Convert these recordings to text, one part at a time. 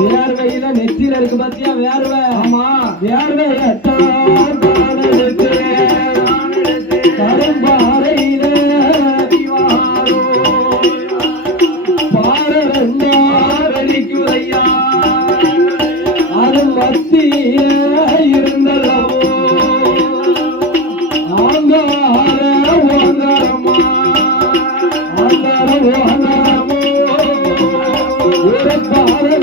வேர்வையில நெத்தியில இருக்கு பாத்தியா வேர்வை. ஆமா வேர்வை கரும்பாறையில பாறை ரெண்டா வெடிக்குதையா அது மத்திய இருந்தல்லவோ ஆங்கார ஓங்காரமா ஆங்கார ஓங்காரமோ ஒரு பாறை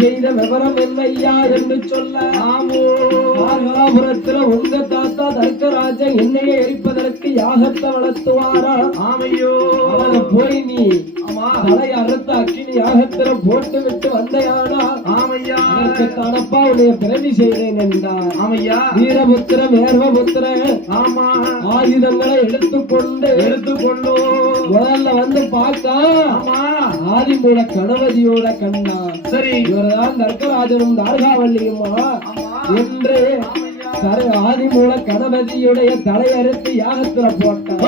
செய்த விவரம் என்னையா என்று சொல்ல ஆமோபுரத்துல உங்க தாத்தா தர்க்கராஜ என்னையை எரிப்பதற்கு யாகத்தை வளர்த்துவாரா? ஆமையோ அவனை போய் நீ தலை அறுத்த அக்கினி யாகத்துல போட்டு விட்டு வந்தையானா? ஆமையா தனப்பா உடைய பிறவி செய்தேன் என்றார். ஆமையா வீரபுத்திர மேர்வபுத்திர ஆமா ஆயுதங்களை எடுத்துக்கொண்டு முதல்ல வந்து பார்க்க ஆதிமூல கணபதியோட கண்ணா. சரி இவர்தான் தர்க்கராஜனும் தார்காவல்லியுமா என்று ஆதிமூல கணபதியுடைய தலையறுத்து யாகத்துல போட்டார்.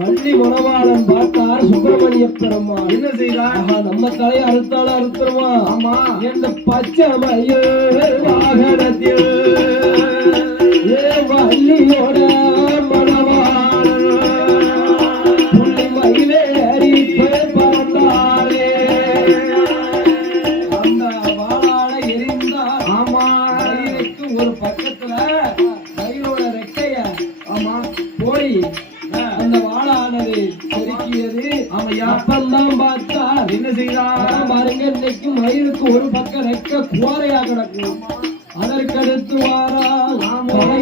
வள்ளி மணவாளன் பார்த்தார் சுப்பிரமணிய பெருமாள் என்ன செய்தார்? நம்ம தலையை அறுத்தாலும் அறுத்துருமா? ஆமா என்ற பச்சை மயில் வாகனத்தில் வள்ளியோட மணவாளன் புள்ளி மயிலே அரிப்பு பறந்தாரே அந்த வாழால எரிந்தார். ஆமா மயிலுக்கு ஒரு பக்கத்துல மயிலோட ரெக்கைய ஆமா போய் அந்த வாழானது செருக்கியது. ஆமையா அப்பந்தான் பார்த்தா என்ன செய்தார்? பாருங்க இன்னைக்கு மயிலுக்கு ஒரு பக்கம் ரெக்க குவாரையா கிடக்கும். அதற்கடுத்து வாரா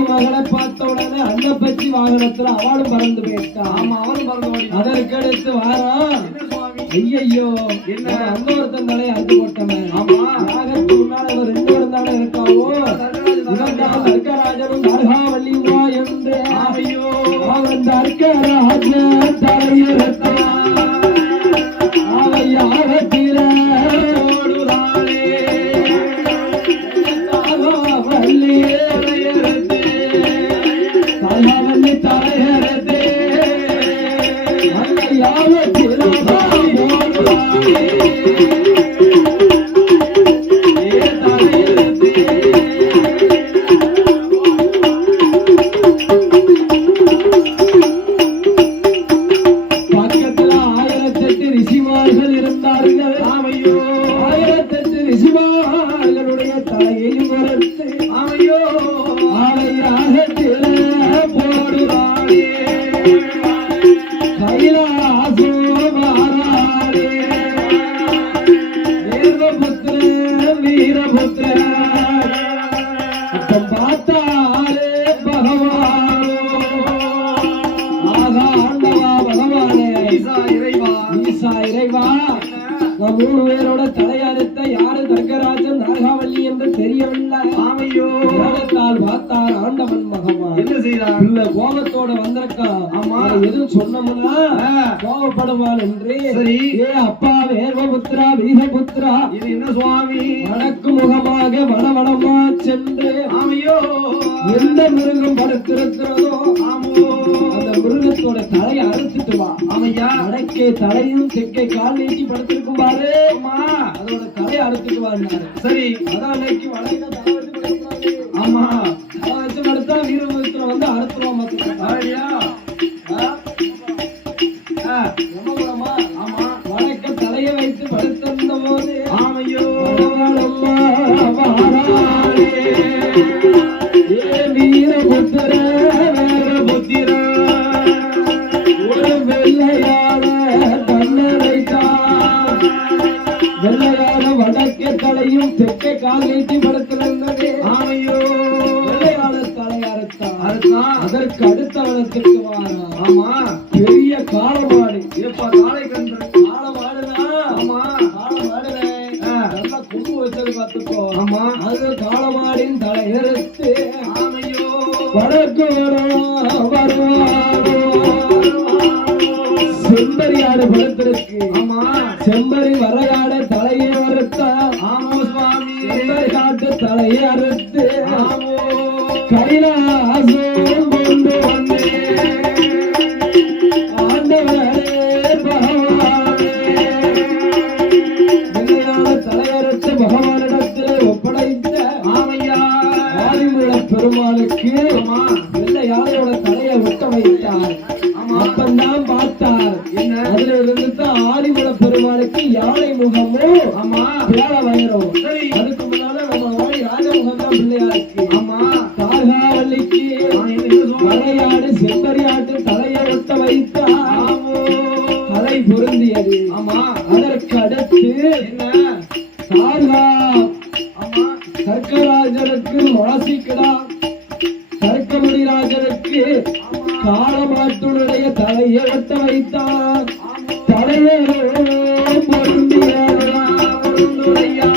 மகளை பார்த்த உடனே அந்த பச்சி வாகனத்துல அவளும் பறந்து போயிட்டா. ஆமா அவரும் பறந்து. அதற்கடுத்து வாரா ஐயோ என்ன அந்த ஒருத்தன் தலையை அறுத்து போட்டவன். ஆமா யாகத்துக்கு முன்னால ஒரு ரெண்டு பேரும் தானே இருக்காவோ இவன்தான் தர்க்கராஜனும் தார்காவல்லியுமா என்று. ஆமையோ அவன் தர்க்கராஜன் தலையிறத்தான் அவன் யாகத்தில ஓடுறாளே தார்காவல்லி தலையறுத்து அந்த யாகத்தில மூணு பேரோட தலையறுத்த யாரு தர்க்கராஜன் தார்காவல்லி என்று தெரியவில்லை. ஆமையோ கோபத்தால் பார்த்தார் ஆண்டவன் பகவான். என்ன செய்தார்? இல்ல கோபத்தோட வந்திருக்கா. ஆமா எதுவும் சொன்னோம்னா கோபப்படுவான் என்று. சரி ஏ அப்பா வேர்வபுத்திரா வீரபுத்திரா இது என்ன சுவாமி? வடக்கு முகமாக வடவடமா சென்று ஆமையோ எந்த மிருகம் படுத்திருக்கிறதோ ஆமோ அந்த மிருகத்தோட தலையை அறுத்துட்டு வா. ஆமையா வடக்கே தலையும் தெற்கே கால் நீட்டி படுத்திருக்கும் பாரு. ஆமா அதோட தலையை அறுத்துட்டு வாரு. சரி அதான் அன்னைக்கு வடக்க தலை வச்சு படுத்துறாரு. ஆமா தலை வச்சு படுத்தா வீரபுத்திர வந்து அறுத்துருவான். யமபுரமா ஆமா வடக்க தலையை வைத்து படுத்திருந்த போது ஆமையோ பகவானம்மா வாராளே. ஏ வீரபுத்திர வீரபுத்திர ஒரு வெள்ளையான தன்னரைத்தான். வெள்ளையான வடக்கே தலையும் தெற்கே கால் நீட்டி படுத்திருந்தது. ஆமையோ வெள்ளையான தலை அறுத்தான். அதுதான் அதற்கு அடுத்த வனத்திற்கு வாரா ஆமா பெரிய காளமாடு. எப்ப நாளை கன்று காளமாடுனா ஆமா காளமாடுனேன் நல்லா கும்பு வச்சது பார்த்துக்கோ. ஆமா அது காளமாடின் தலை எடுத்து ஆமையோ வடக்கு வருவாரோ. செம்பரியாடு படுத்திருக்கு. ஆமா செம்பரி வரையாட தலையை அறுத்தா. ஆமோ சுவாமி செம்பரி காட்டு தலையை அறுத்து ஆமோ கைலாசம் கொண்டு வந்தேன். ஆண்டவரே பகவானே. வெள்ளையான தலையறுத்து பகவானிடத்திலே ஒப்படைத்த ஆமையா ஆதிமூல பெருமாளுக்கு ஆமா வெள்ளை யானையோட தலையை ஒட்ட வைத்தார். ஆமா அப்பந்தான் பார்த்தார். என்ன அதுல இருந்து தான் ஆதிமூல பெருமாளுக்கு யானை முகமும் ஆமா வேலை வயிறும். சரி அதுக்கு முன்னால நம்ம வாடி ராஜமுகம் தான் பிள்ளையாருக்கு. ஆமா கார்காவல்லிக்கு வரையாடு செம்பரியாட்டு தலையை ஒட்ட வைத்தார். ஆமோ தலை பொருந்தியது. ஆமா அதற்கு அடுத்து என்ன கார்கா ஆமா கர்க்கராஜனுக்கு மாசிக்கடா. கர்க்கமணிராஜனுக்கு காளமாட்டுடைய தலையை ஒட்ட வைத்தார். தலையை பொருந்தியதா பொருந்துரையா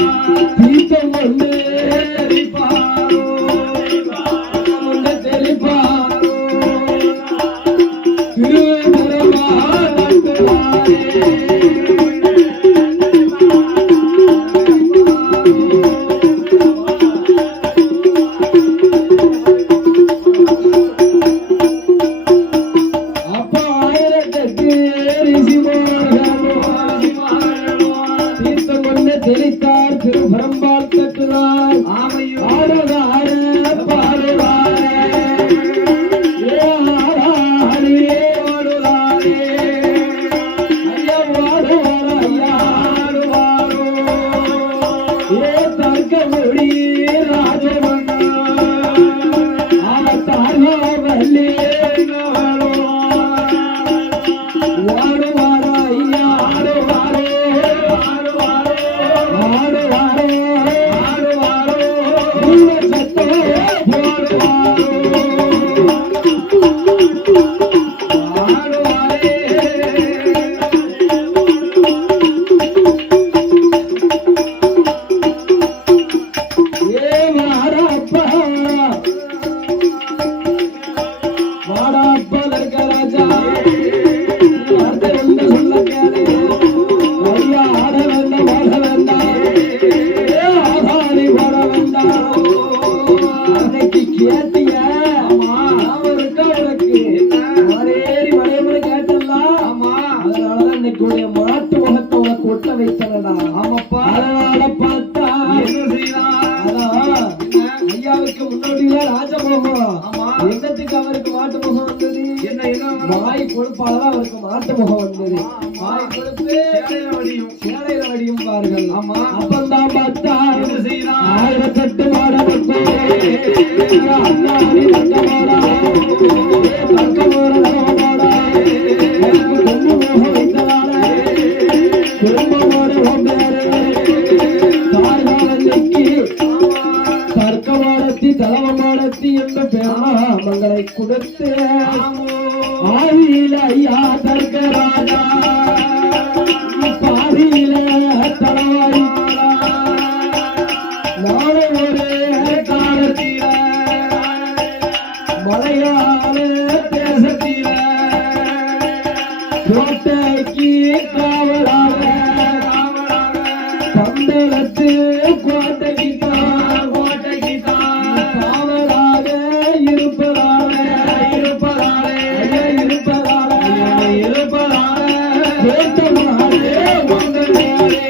தீபம் கொண்டு தெரிப்பாரோ கொண்டு தெளிப்பாரோ. திருவெருமானே அப்ப ஆயிரத்தெட்டு தீர்த்தம் கொண்டு தெளித்தார். திருபரம்பால் கட்டுனார். ஆமையோ ஆடுவாரே பாடுவாரே ஏ ஆடாரே ஆடுவாரே ஐயா ஆடுவாரோ ஐயா ஆடுவாரோ. ஏ தர்க்கமொழி ராஜமன்னா ஆவத்தாரோ வல்லே ஆடுவாரோ ஐயா ஆடுவாரோ ஆடுவாரோ ஆடுவாரோ ஆடுவாரோ ஊர சத்தோ போடுவாரோ ஆடுவாரே. ஏ வாடாப்பா வாடாப்பா ராஜா வார்த்தை ஒன்று சொல்ல கேளு. ஐயா ஆட வேண்டாம் வாட வேண்டாம் ஏ ஆதாரி பாட வேண்டாம். அன்னைக்கு கேட்டிய ஞாபகம் இருக்கா உனக்கு? மலையேறி மலையமுறை கேட்டலாம். ஆமா அதனாலதான் இன்னைக்கு உடைய மாட்டு முகத்தை உனக்கு ஒட்ட வைத்தனடா. ஆமாப்பா அதனால பார்த்தா என்ன செய்யலாம் அதான் ஐயாவுக்கு முன்னோடியில ராஜமுகம். ஆமா என்னத்துக்கு அவருக்கு மாட்டு முகம் வந்தது? என்ன என்ன வாய் கொழுப்பாலதான் அவருக்கு மாட்டு முகம் வந்தது. வாய் கொழுப்பு சேலையில வடியும் சேலையில வடியும்பார்கள். ஆமா அப்பந்தான் பார்த்தா என்ன செய்யலாம் 1008 மாடப்பட்டு அண்ணாடி தங்கமாடா தங்கமோட மாடா கொம்பு முகம் வைத்தவாடா குடும்பமோட ஓம்பேரு தாழ்காலன்னைக்கு தர்க்கமாடத்தி தலவமாடத்தி என்ற பெருமாமங்களை கொடுத்து ஆதியில ஐயா தர்க்கராஜா பாதியில தலவாயிலா நாளை ஒரு காலத்தில மலையாள தேசத்தில கோட்டைக்கு காவலாக பந்தளத்து கோட்டைக்கு காவலாக இருப்பதாலே கோட்டமாலே வந்ததாலே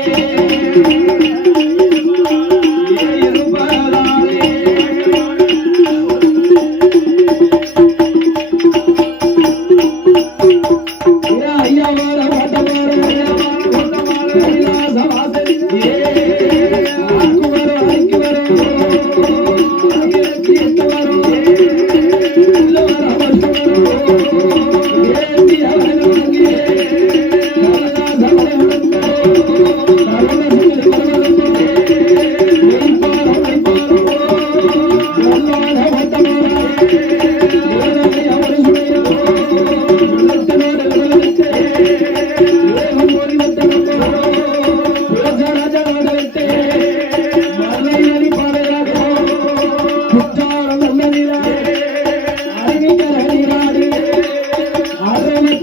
இருப்பதாலே ஐயா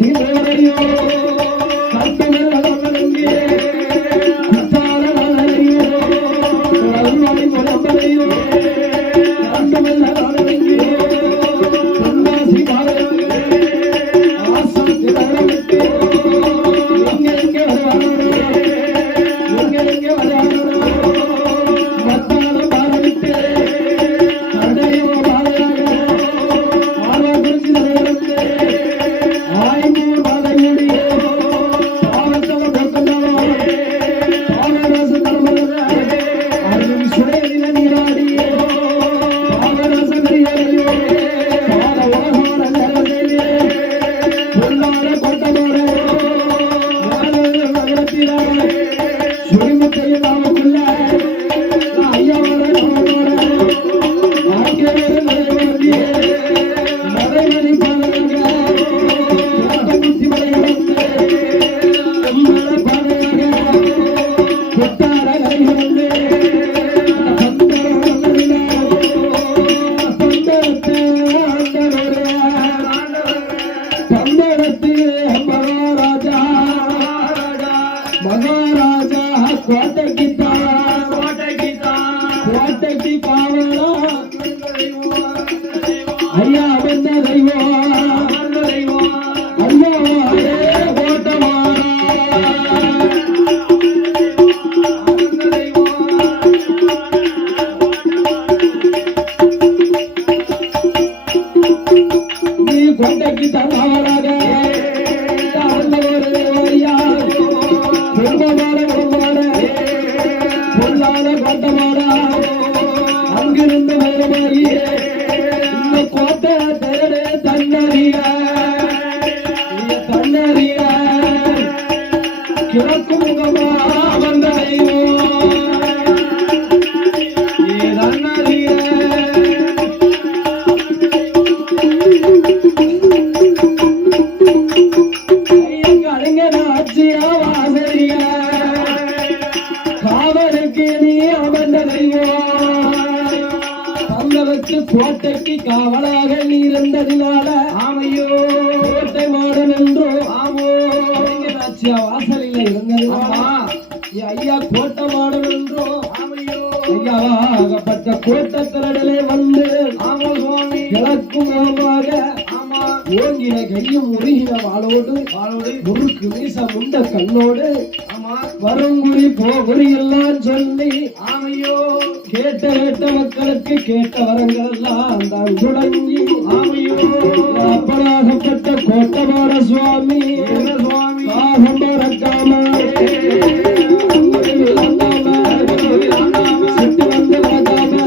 தீமையோ கட்டுமல்ல வளர்ந்தே குத்தார வளையோ அருள்வாய் மலம்பலையோ கட்டுமல்ல வளர்ந்தே பொன்னாசி வாழையோ ஆசாத்தி வளர்ந்தே எங்கே வருவாரோ எங்கே வருவாரோ மத்தான பாரவிட்டே கடையோ பாதையாக ஆரா குறிச்சி நடைபெறுந்தே ஆய்மூர் பாதையுடைய பாவத்தவ போக்கண்டவோ பாவராச தர்மர அருள் சுடையில நீராடியே பாவராச நெறியலையோ பாத உலகமான நேரத்திலே பொன்னார கொட்டமோட நகரத்திலான சுரிமுத்தையும் நாமக்குள்ள ஐயா வர நம்மளோட வாழ்க்கை நடைபெறியே நடைபெறி பாதையாக புத்தி மலையிலிருந்து நம்மள பாதையாக கொட்டார கரையிலிருந்து மகாராஜா மகாராஜா கோட்டைக்கு கோட்டைக்கு காவலா ஐயா வந்த தெய்வம் ஐயா கோட்டமாரா நீ கோட்டைக்கு தந்தாராக ஐயா பொன்மாட பொல்லாத கோட்டமாடா அங்கிருந்து மயிலமாகி இந்த கோட்டை தேடே தன்னறிய கிழக்கு முகமா வந்த கலைஞராட்சியா வாசலிய காவலுக்கு நீ அமர்ந்த தங்களுக்கு கோட்டைக்கு காவலாக நீ இருந்ததினால ஆமையோ கோட்டை மாடன் என்றோ ஆமோ கலைஞராட்சியா வாசலில் இருந்ததினால ஐயா கோட்டை மாடன் என்றோ ஆமையோ ஐயாவாகப்பட்ட கோட்டை திரடலே வந்து ஆமா சுவாமி கிழக்கு முகமாக ஓங்கின கையும் உருகின வாளோடு முறுக்கு மீச முண்ட கண்ணோடு வருங்குறி போகுறி எல்லாம் சொல்லி ஆமையோ கேட்ட மக்களுக்கு கேட்ட வரங்கள் எல்லாம் தான் தொடங்கி ஆமையோ அப்பனாகப்பட்ட கோட்டமார சுவாமி காகம் பறக்காம சிட்டு வந்து வளர்க்காம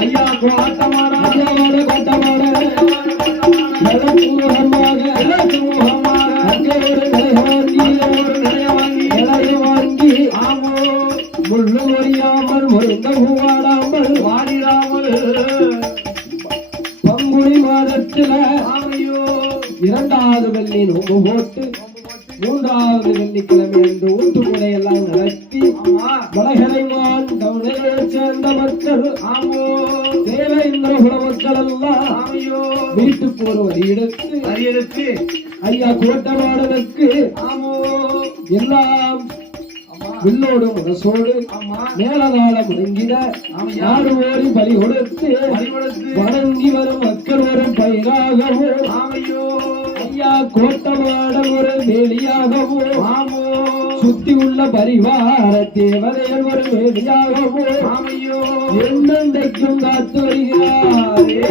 ஐயா கோட்டமாட முள்ளு ஒறியாமல் முருங்க பூவாடாமல் வாடிடாமல் பங்குனி மாதத்தில இரண்டாவது வெள்ளி நோம்பு போட்டு மூன்றாவது வெள்ளிக்கிழமை என்று ஊட்டுமுறையெல்லாம் நடத்தி வடகரைமான் கவனையை சேர்ந்த மக்கள் தேவேந்திரகுல மக்கள் எல்லாம் வீட்டுக்கு ஒரு வரி எடுத்து ஐயா கோட்டமாடனுக்கு எல்லாம் வில்லோடு முரசோடு மேலதாள முடங்கிட நாடு ஓடி பலி கொடுத்து வணங்கி வரும் மக்கள் ஒரு பயிராகவோ ஐயா கோட்டமாட ஒரு வேலியாகவோ சுத்தி உள்ள பரிவார தேவதைகள் ஒரு வேலியாகவோ என்னென்றைக்கும் காத்து வருகிறாரே